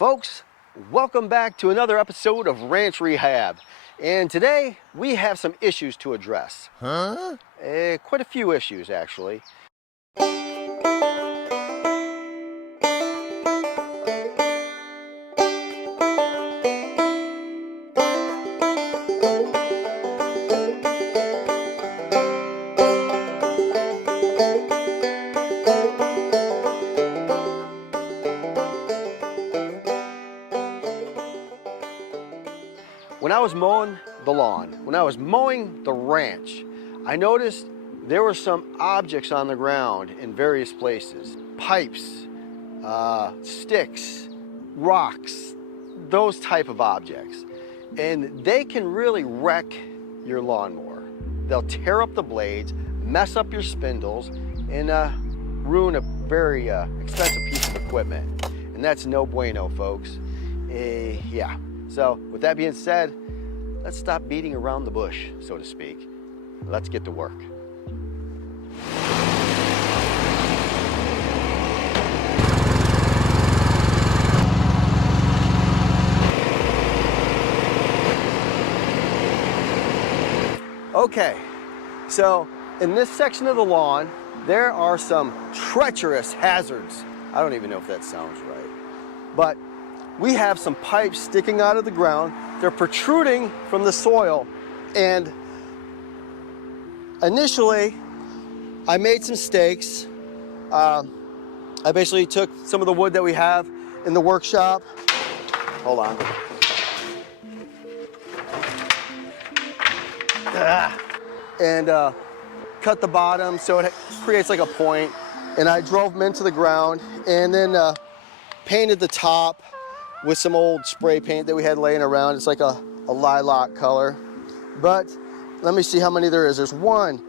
Folks, welcome back to another episode of Ranch Rehab. And today we have some issues to address. Quite a few issues, actually. When I was mowing the lawn, when I was mowing the ranch, I noticed there were some objects on the ground in various places. Pipes, sticks, rocks, those type of objects. And they can really wreck your lawnmower. They'll tear up the blades, mess up your spindles, and ruin a very expensive piece of equipment. And that's no bueno, folks. Yeah. So with that being said, let's stop beating around the bush, so to speak. Let's get to work. Okay, so in this section of the lawn, there are some treacherous hazards. I don't even know if that sounds right, but we have some pipes sticking out of the ground. They're protruding from the soil. And initially, I made some stakes. I basically took some of the wood that we have in the workshop. Hold on. And cut the bottom so it creates like a point. And I drove them into the ground and then painted the top with some old spray paint that we had laying around. It's like a lilac color. But let me see how many there is. There's one.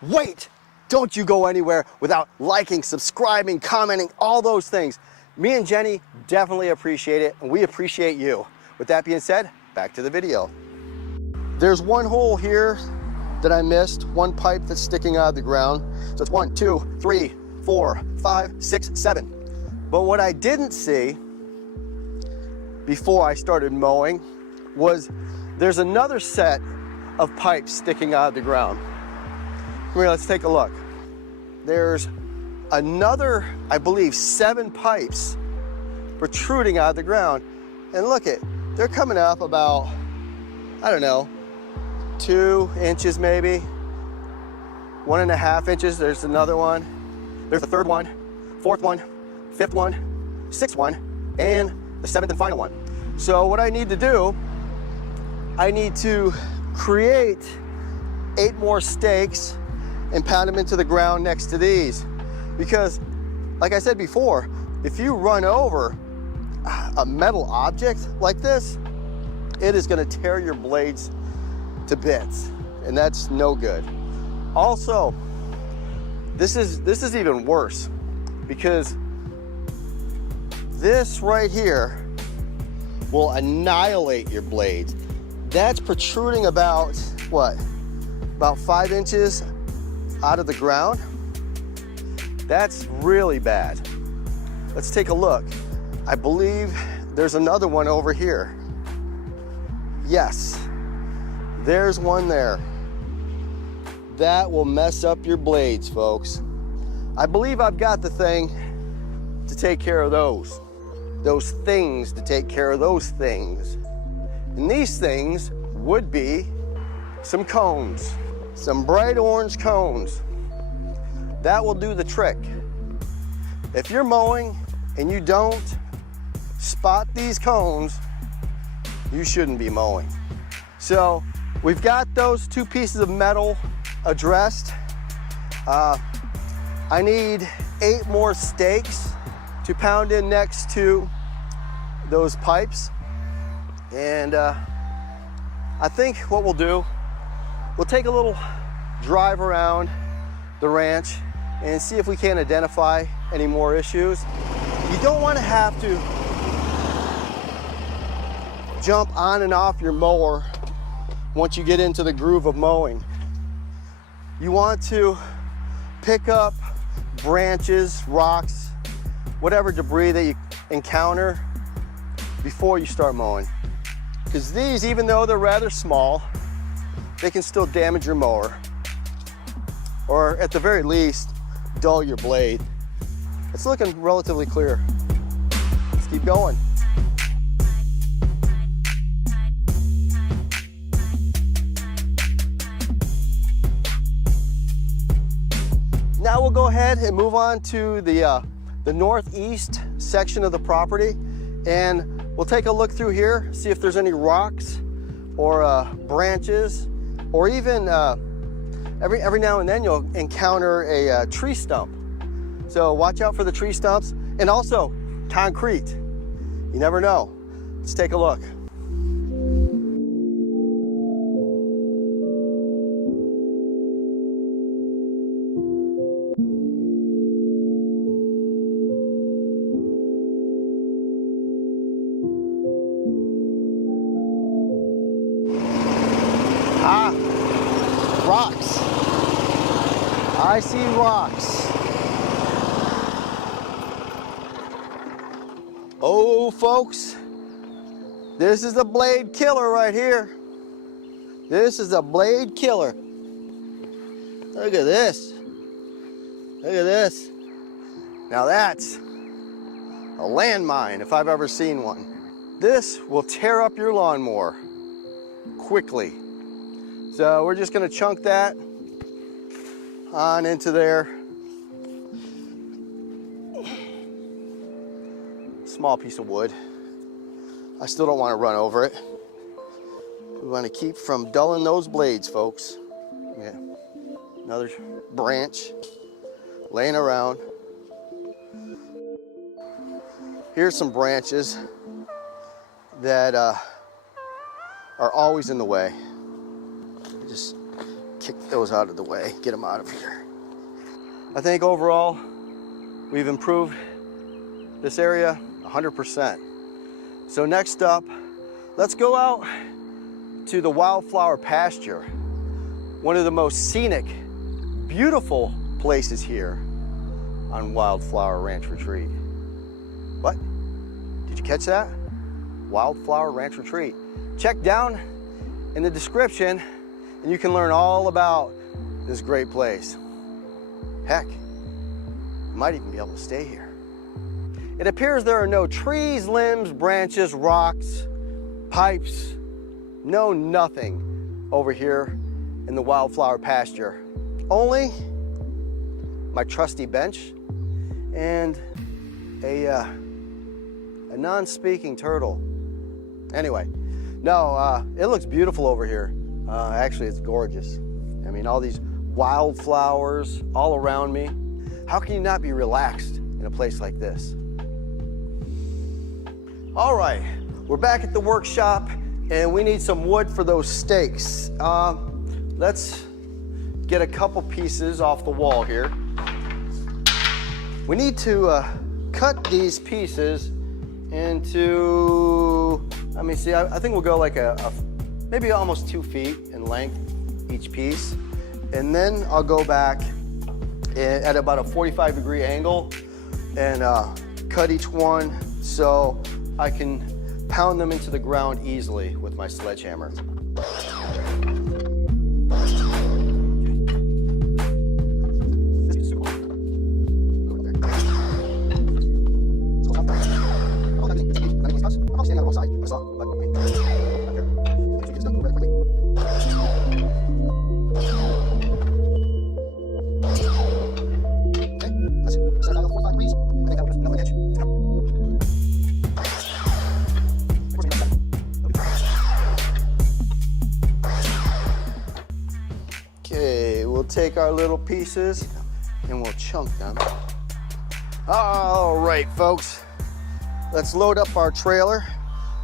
Wait, don't you go anywhere without liking, subscribing, commenting, all those things. Me and Jenny definitely appreciate it, and we appreciate you. With that being said, back to the video. There's one hole here that I missed, one pipe that's sticking out of the ground. So it's 1, 2, 3, 4, 5, 6, 7. But what I didn't see before I started mowing was there's another set of pipes sticking out of the ground. Come here, let's take a look. There's another, I believe, 7 pipes protruding out of the ground. And look it, they're coming up about, I don't know, 2 inches maybe, 1.5 inches. There's another one. There's a 3rd one, 4th one, 5th one, 6th one, and the 7th and final one. So what I need to do, I need to create 8 more stakes and pound them into the ground next to these. Because, like I said before, if you run over a metal object like this, it is gonna tear your blades to bits, and that's no good. Also, this is even worse, because this right here will annihilate your blades. That's protruding about, what? About 5 inches out of the ground. That's really bad. Let's take a look. I believe there's another one over here. Yes, there's one there. That will mess up your blades, folks. I believe I've got the thing to take care of those things to take care of those things. And these things would be some cones, some bright orange cones. That will do the trick. If you're mowing and you don't spot these cones, you shouldn't be mowing. So we've got those 2 pieces of metal addressed. I need 8 more stakes to pound in next to those pipes. And I think what we'll do, we'll take a little drive around the ranch and see if we can identify any more issues. You don't want to have to jump on and off your mower once you get into the groove of mowing. You want to pick up branches, rocks, whatever debris that you encounter, before you start mowing. Because these, even though they're rather small, they can still damage your mower. Or at the very least, dull your blade. It's looking relatively clear. Let's keep going. Now we'll go ahead and move on to the northeast section of the property, and we'll take a look through here, see if there's any rocks or branches, or even every now and then you'll encounter a tree stump. So watch out for the tree stumps, and also concrete. You never know. Let's take a look. Ah, rocks. I see rocks. Oh, folks, this is the blade killer right here. This is a blade killer. Look at this. Look at this. Now that's a landmine if I've ever seen one. This will tear up your lawnmower quickly. So we're just gonna chunk that on into there. Small piece of wood. I still don't want to run over it. We want to keep from dulling those blades, folks. Yeah. Another branch laying around. Here's some branches that are always in the way. Just kick those out of the way, get them out of here. I think overall we've improved this area 100%. So next up, let's go out to the wildflower pasture, one of the most scenic, beautiful places here on Wildflower Ranch Retreat. What? Did you catch that? Wildflower Ranch Retreat. Check down in the description and you can learn all about this great place. Heck, you might even be able to stay here. It appears there are no trees, limbs, branches, rocks, pipes, no nothing over here in the wildflower pasture. Only my trusty bench and a non-speaking turtle. Anyway, no, it looks beautiful over here. Actually, it's gorgeous. I mean, all these wildflowers all around me. How can you not be relaxed in a place like this? All right, we're back at the workshop and we need some wood for those stakes. Let's get a couple pieces off the wall here. We need to cut these pieces into, let me see, I think we'll go like maybe almost 2 feet in length each piece. And then I'll go back at about a 45-degree angle and cut each one so I can pound them into the ground easily with my sledgehammer. Take our little pieces and we'll chunk them. All right, folks, let's load up our trailer.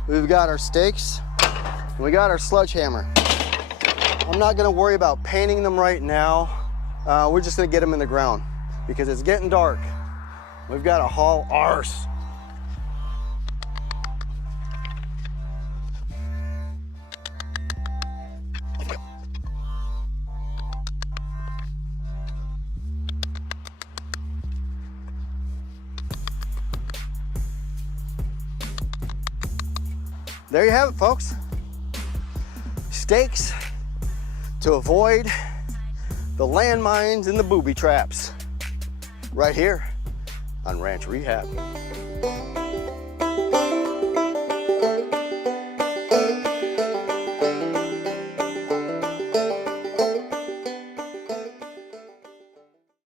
We've got our stakes and we got our sledgehammer. I'm not gonna worry about painting them right now. We're just gonna get them in the ground because it's getting dark. We've got to haul ours. there you have it, folks. Stakes to avoid the landmines and the booby traps right here on Ranch Rehab.